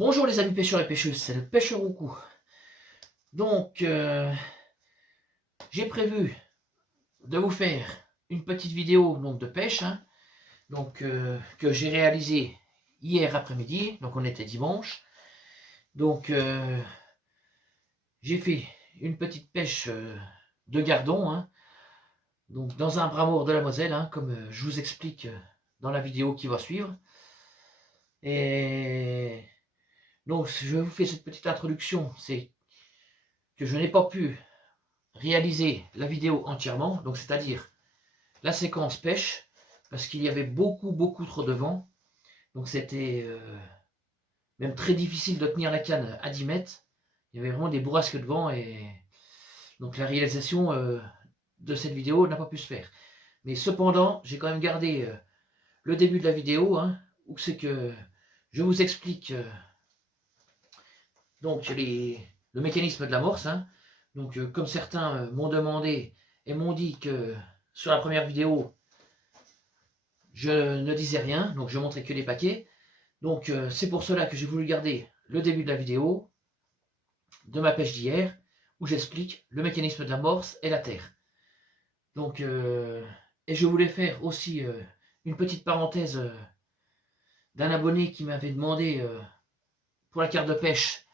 Bonjour les amis pêcheurs et pêcheuses, c'est le pêcheur au cou. Donc, j'ai prévu de vous faire une petite vidéo de pêche, que j'ai réalisée hier après-midi, donc on était dimanche. Donc, j'ai fait une petite pêche de gardon, donc dans un bras mort de la Moselle, comme je vous explique dans la vidéo qui va suivre. Et donc, je vous fais cette petite introduction, c'est que je n'ai pas pu réaliser la vidéo entièrement, donc c'est-à-dire la séquence pêche, parce qu'il y avait beaucoup trop de vent, donc c'était même très difficile de tenir la canne à 10 mètres, il y avait vraiment des bourrasques de vent, et donc la réalisation de cette vidéo n'a pas pu se faire. Mais cependant, j'ai quand même gardé le début de la vidéo, où c'est que je vous explique donc le mécanisme de l'amorce. Donc comme certains m'ont demandé et m'ont dit que sur la première vidéo, je ne disais rien, donc je montrais que les paquets. Donc c'est pour cela que j'ai voulu garder le début de la vidéo de ma pêche d'hier, où j'explique le mécanisme de l'amorce et la terre. Donc, et je voulais faire aussi une petite parenthèse d'un abonné qui m'avait demandé pour la carte de pêche,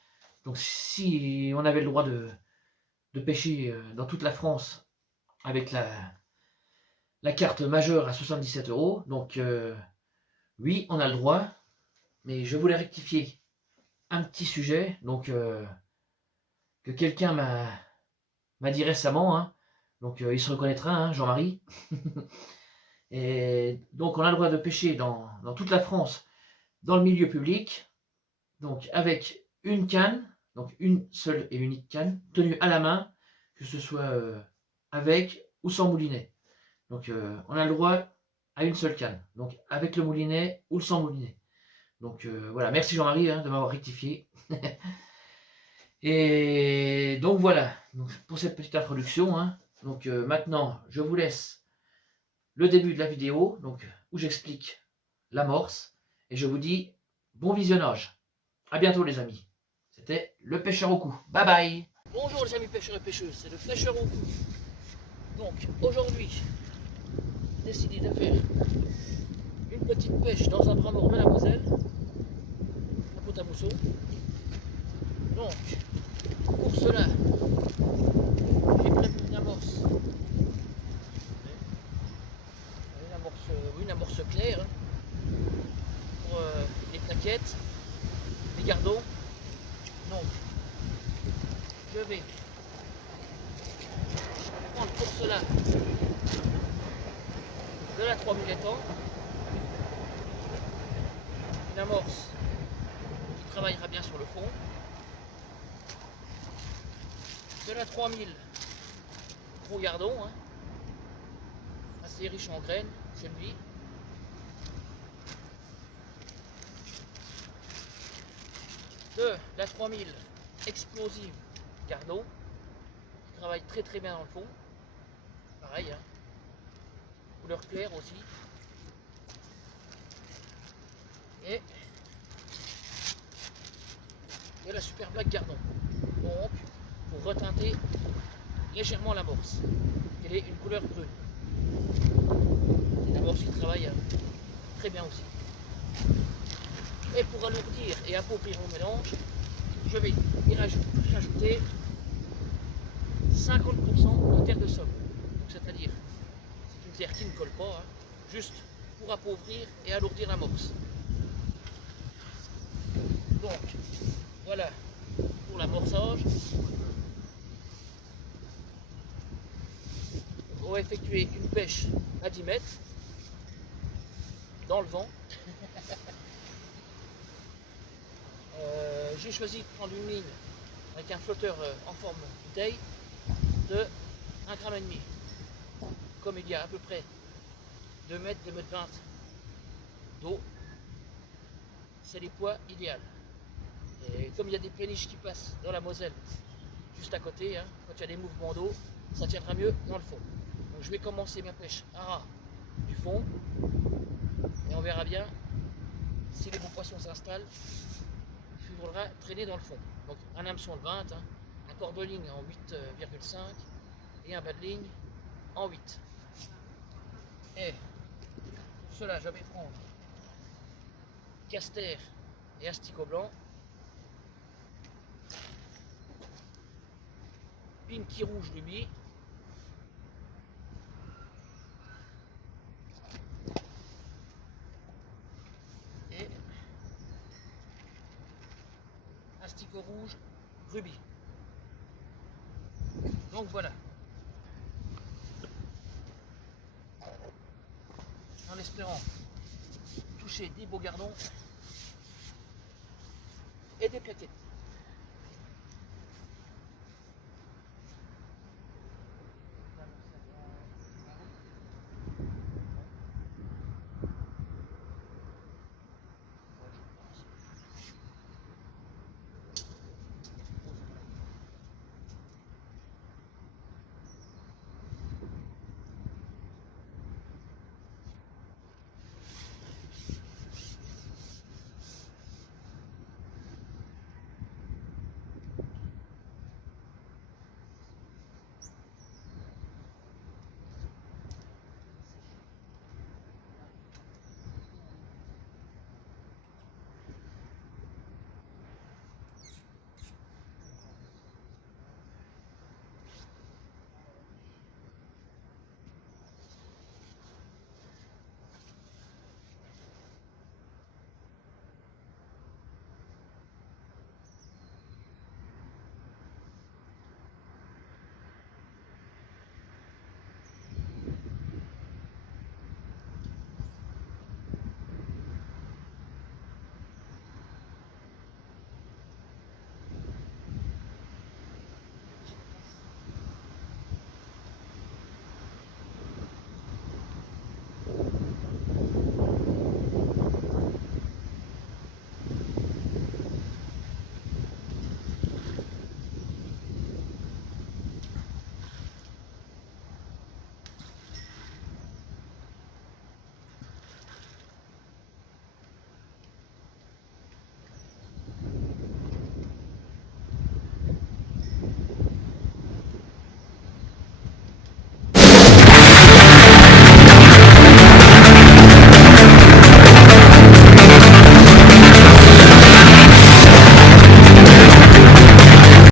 donc si on avait le droit de pêcher dans toute la France avec la carte majeure à 77 €. Donc oui, on a le droit, mais je voulais rectifier un petit sujet, donc que quelqu'un m'a dit récemment, donc il se reconnaîtra, Jean-Marie. Et donc on a le droit de pêcher dans toute la France, dans le milieu public, donc avec une canne, donc une seule et unique canne, tenue à la main, que ce soit avec ou sans moulinet. Donc on a le droit à une seule canne, donc avec le moulinet ou sans moulinet. Donc voilà, merci Jean-Marie de m'avoir rectifié. Et donc voilà, donc, pour cette petite introduction. Donc maintenant, je vous laisse le début de la vidéo, donc où j'explique l'amorce, et je vous dis bon visionnage. À bientôt les amis. C'était le pêcheur au cou. Bye bye. Bonjour les amis pêcheurs et pêcheuses, c'est le pêcheur au cou. Donc aujourd'hui, j'ai décidé de faire une petite pêche dans un bras mort de la Moselle, à Pont-à-Mousseau. Donc, pour cela, j'ai prévu une amorce. Une amorce claire, pour les plaquettes, les gardons. Donc, je vais prendre pour cela de la 3000 étangs, une amorce qui travaillera bien sur le fond, de la 3000 gros gardon, assez riche en graines, celui. De la 3000 explosive gardon, qui travaille très bien dans le fond, pareil, couleur claire aussi. Et de la super black gardon, donc pour reteinter légèrement l'amorce, qu'elle ait une couleur brune. Une amorce qui travaille très bien aussi. Et pour alourdir et appauvrir mon mélange, je vais y rajouter 50% de terre de sol. C'est-à-dire, c'est une terre qui ne colle pas, juste pour appauvrir et alourdir l'amorce. Donc, voilà pour l'amorçage. On va effectuer une pêche à 10 mètres, dans le vent. J'ai choisi de prendre une ligne avec un flotteur en forme de bouteille de 1,5 g. Comme il y a à peu près 2 mètres, 2 mètres 20 d'eau, c'est les poids idéal. Et comme il y a des péniches qui passent dans la Moselle juste à côté, quand il y a des mouvements d'eau, ça tiendra mieux dans le fond. Donc je vais commencer ma pêche à ras du fond, et on verra bien si les bons poissons s'installent suivre viendra traîner dans le fond. Donc un hameçon de 20, hein, un cordoline en 8,5 et un bas de ligne en 8. Et pour cela, je vais prendre caster et asticot blanc, pinky rouge rubis, et asticot rouge rubis. Donc voilà. En espérant toucher des beaux gardons et des plaquettes.